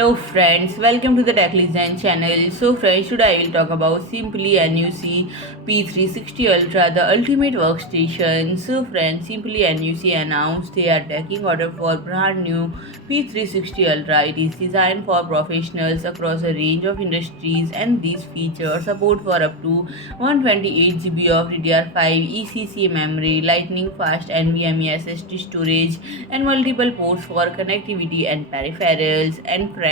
Hello friends, welcome to the Tech Design channel. So friends, today I will talk about Simply NUC P360 Ultra, the ultimate workstation. So friends, Simply NUC announced they are taking order for brand new P360 Ultra. It is designed for professionals across a range of industries, and these features support for up to 128 GB of DDR5 ECC memory, lightning fast NVMe SSD storage, and multiple ports for connectivity and peripherals. And friend,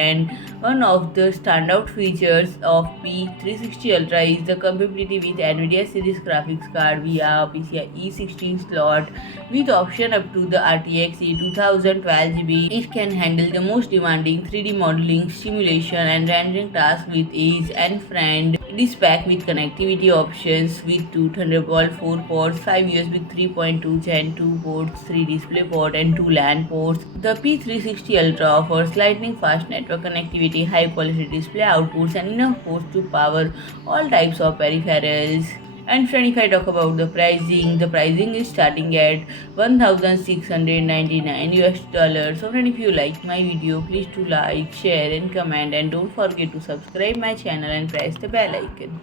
one of the standout features of P360 Ultra is the compatibility with NVIDIA series graphics card via PCIe 16 slot with option up to the RTX A2000 12GB. It can handle the most demanding 3D modeling, simulation, and rendering tasks with ease. And friend, it is packed with connectivity options with two Thunderbolt 4 ports, 5 USB 3.2 Gen 2 ports, 3 DisplayPort, and 2 LAN ports. The P360 Ultra offers lightning fast network connectivity, high quality display outputs, and enough ports to power all types of peripherals. And friend, if I talk about the pricing is starting at 1,699 US dollars. So friend, if you like my video, please do like, share, and comment, and don't forget to subscribe my channel and press the bell icon.